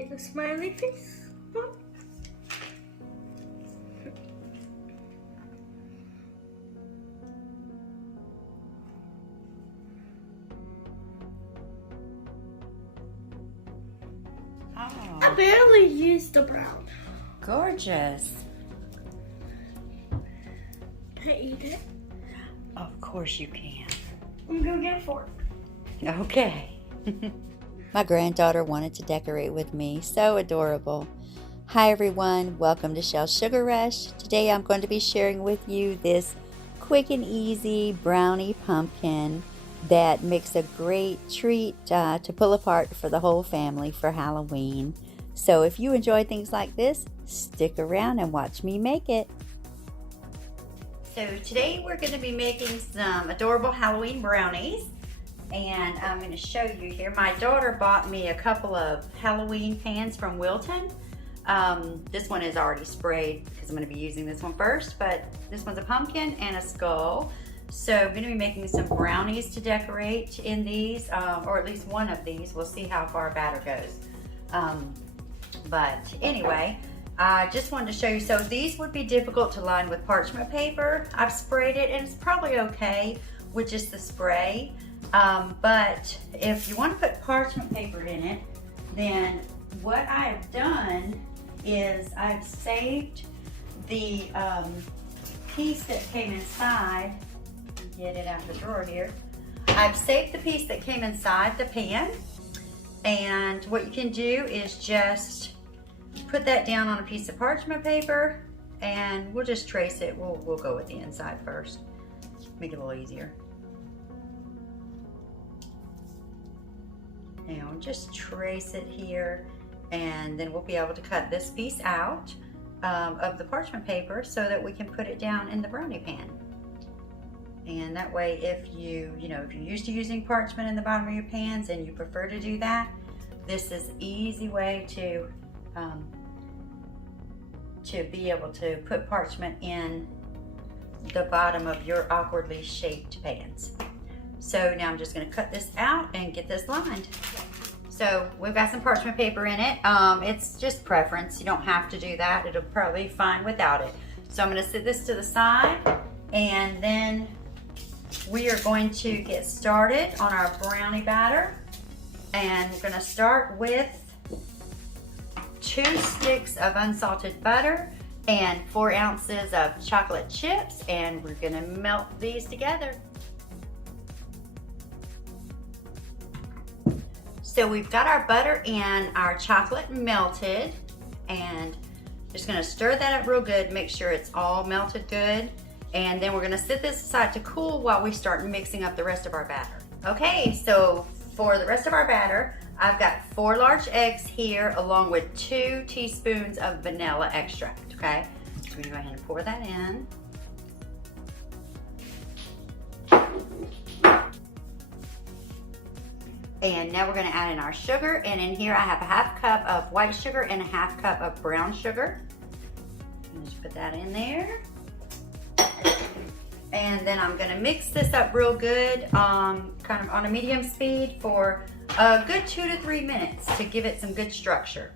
need a smiley face. Oh, I barely used the brown. gorgeous. Can I eat it? Of course you can. I'm gonna get a fork. Okay. My granddaughter wanted to decorate with me. So adorable. Hi everyone, welcome to Shell's Sugar Rush. Today I'm going to be sharing with you this quick and easy brownie pumpkin that makes a great treat to pull apart for the whole family for Halloween. So if you enjoy things like this, stick around and watch me make it. So today we're going to be making some adorable Halloween brownies, and I'm going to show you here. My daughter bought me a couple of Halloween pans from Wilton. This one is already sprayed because I'm going to be using this one first, but this one's a pumpkin and a skull. So I'm going to be making some brownies to decorate in these, or at least one of these. We'll see how far batter goes. But anyway, I just wanted to show you. So these would be difficult to line with parchment paper. I've sprayed it and it's probably okay with just the spray. But if you want to put parchment paper in it, then what I've done is I've saved the piece that came inside. Get it out of the drawer here. I've saved the piece that came inside the pan, and what you can do is just put that down on a piece of parchment paper, and we'll just trace it. We'll go with the inside first, make it a little easier. Now just trace it here, and then we'll be able to cut this piece out of the parchment paper so that we can put it down in the brownie pan. And that way, if you're used to using parchment in the bottom of your pans and you prefer to do that, this is an easy way to be able to put parchment in the bottom of your awkwardly shaped pans. So now I'm just going to cut this out and get this lined. So we've got some parchment paper in it. It's just preference. You don't have to do that. It'll probably be fine without it. So I'm going to set this to the side, and then we are going to get started on our brownie batter. And we're going to start with 2 sticks of unsalted butter and 4 ounces of chocolate chips, and we're going to melt these together. So we've got our butter and our chocolate melted, and just going to stir that up real good, make sure it's all melted good. And then we're gonna set this aside to cool while we start mixing up the rest of our batter. Okay, so for the rest of our batter, I've got 4 large eggs here along with 2 teaspoons of vanilla extract, okay? So we're gonna go ahead and pour that in. And now we're gonna add in our sugar, and in here I have a 1/2 cup of white sugar and a 1/2 cup of brown sugar. Just put that in there. And then I'm gonna mix this up real good, kind of on a medium speed for a good 2 to 3 minutes to give it some good structure.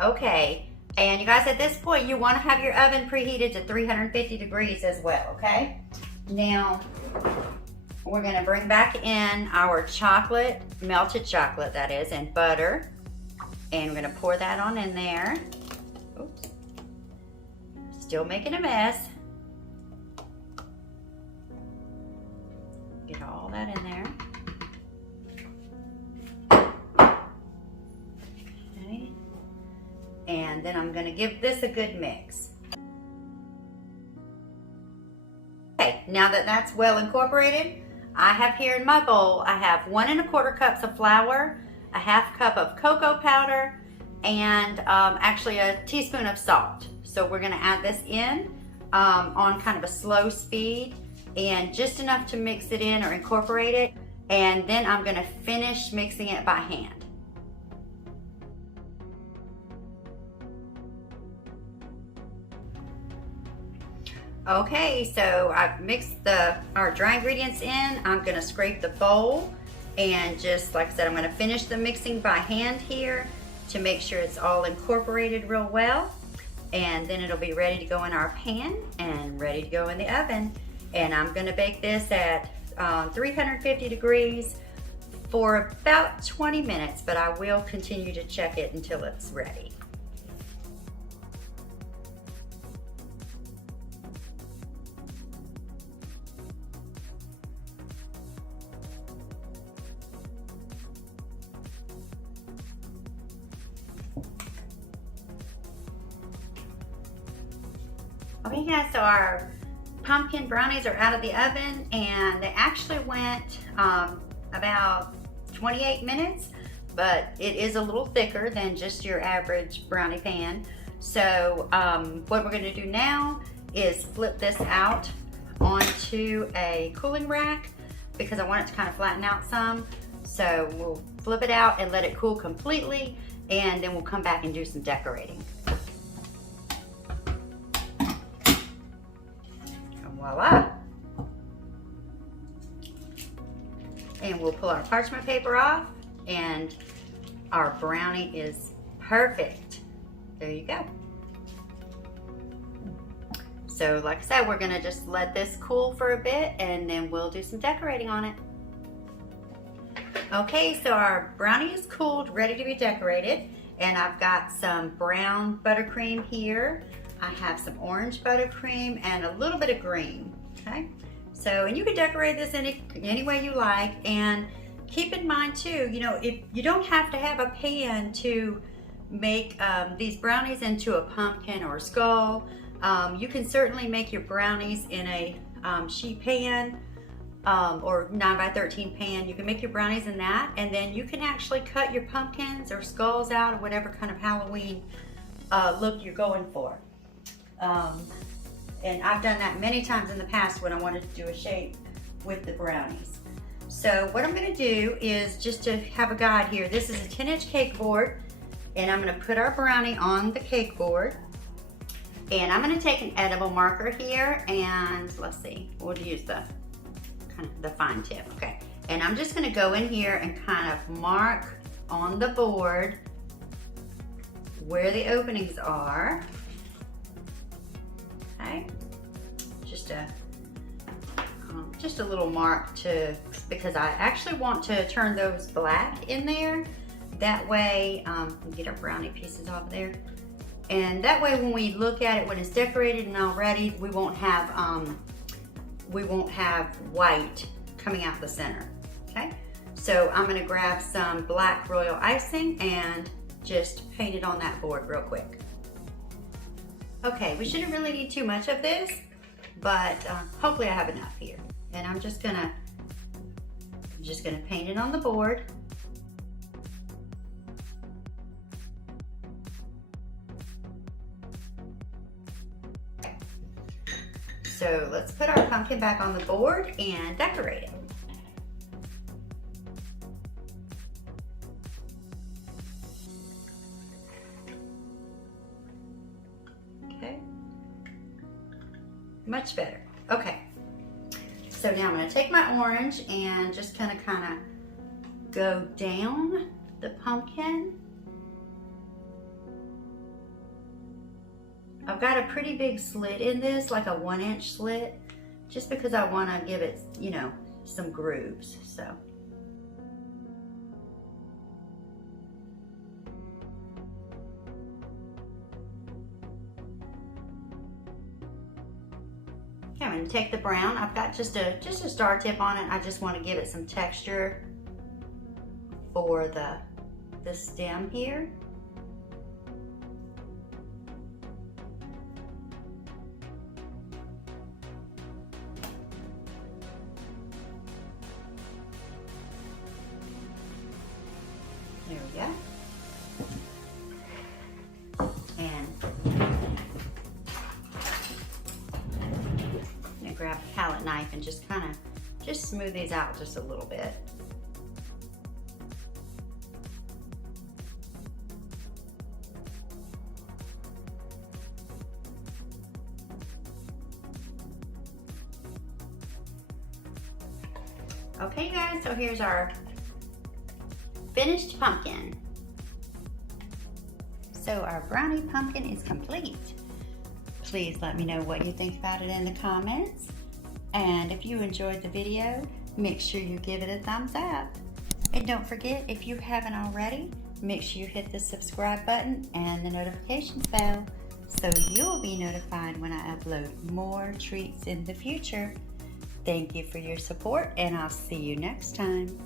Okay, and you guys, at this point you wanna have your oven preheated to 350 degrees as well, okay? Now, we're gonna bring back in our chocolate, melted chocolate that is, and butter. And we're gonna pour that on in there. Oops. Still making a mess. Get all that in there. Okay. And then I'm gonna give this a good mix. Okay, now that that's well incorporated, I have here in my bowl, I have 1 1/4 cups of flour, a 1/2 cup of cocoa powder, and actually a teaspoon of salt. So we're gonna add this in on kind of a slow speed, and just enough to mix it in or incorporate it. And then I'm gonna finish mixing it by hand. Okay, so I've mixed our dry ingredients in. I'm gonna scrape the bowl and just, like I said, I'm gonna finish the mixing by hand here to make sure it's all incorporated real well. And then it'll be ready to go in our pan and ready to go in the oven. And I'm gonna bake this at 350 degrees for about 20 minutes, but I will continue to check it until it's ready. Okay guys, so our pumpkin brownies are out of the oven and they actually went about 28 minutes, but it is a little thicker than just your average brownie pan. So what we're gonna do now is flip this out onto a cooling rack because I want it to kind of flatten out some. So we'll flip it out and let it cool completely, and then we'll come back and do some decorating. Voila. And we'll pull our parchment paper off and our brownie is perfect. There you go. So like I said, we're gonna just let this cool for a bit and then we'll do some decorating on it. Okay, so our brownie is cooled, ready to be decorated, and I've got some brown buttercream here. I have some orange buttercream and a little bit of green, okay? So, and you can decorate this any way you like, and keep in mind too, you know, if you don't have to have a pan to make these brownies into a pumpkin or a skull. You can certainly make your brownies in a sheet pan or 9x13 pan. You can make your brownies in that, and then you can actually cut your pumpkins or skulls out or whatever kind of Halloween look you're going for. And I've done that many times in the past when I wanted to do a shape with the brownies. So what I'm going to do is, just to have a guide here, this is a 10-inch cake board, and I'm going to put our brownie on the cake board. And I'm going to take an edible marker here, and let's see, we'll use the kind of the fine tip, okay. And I'm just going to go in here and kind of mark on the board where the openings are. Okay, just a little mark because I actually want to turn those black in there. That way, get our brownie pieces off there, and that way when we look at it when it's decorated and all ready, we won't have white coming out the center. Okay, so I'm going to grab some black royal icing and just paint it on that board real quick. Okay, we shouldn't really need too much of this, but hopefully I have enough here. And I'm just gonna paint it on the board. So let's put our pumpkin back on the board and decorate it. Much better. Okay, so now I'm going to take my orange and just kind of go down the pumpkin. I've got a pretty big slit in this, like a 1-inch slit, just because I want to give it, you know, some grooves. So I'm going to take the brown. I've got just a star tip on it. I just want to give it some texture for the stem here. There we go. And grab a palette knife and just kind of smooth these out just a little bit. Okay, guys, so here's our finished pumpkin. So our brownie pumpkin is complete. Please let me know what you think about it in the comments. And if you enjoyed the video, make sure you give it a thumbs up. And don't forget, if you haven't already, make sure you hit the subscribe button and the notifications bell so you'll be notified when I upload more treats in the future. Thank you for your support, and I'll see you next time.